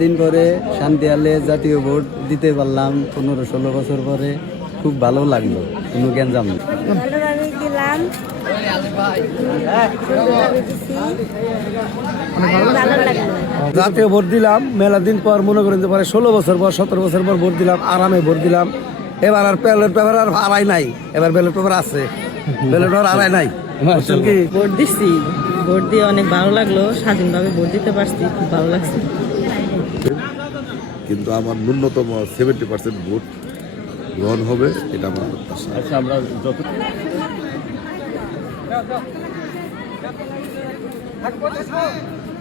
দিন পরে শান্তিয়ালে জাতীয় ভোট দিতে পারলাম পনেরো ষোলো বছর পরে। খুব ভালো লাগল কোনো গ্যাঞ্জাম নেই। দিলাম। ভালো লাগল। জাতীয় ভোট দিলাম মেলা দিন পর মনে করেন যে পরে ষোলো বছর পর সতেরো বছর পর ভোট দিলাম আরামে ভোট দিলাম। এবার আর ব্যালট পেপার আর আড়াই নাই। এবার ব্যালট পেপার আছে। ব্যালট পেপার আড়াই নাই। ভোট দিচ্ছি ভোট দিয়ে অনেক ভালো লাগল। স্বাধীনভাবে ভোট দিতে পারছি। খুব ভালো লাগছে। কিন্তু আমার ন্যূনতম সেভেন্টি পার্সেন্ট ভোট গ্রহণ হবে এটা আমার প্রত্যাশা।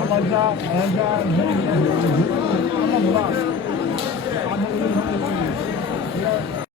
আমার যা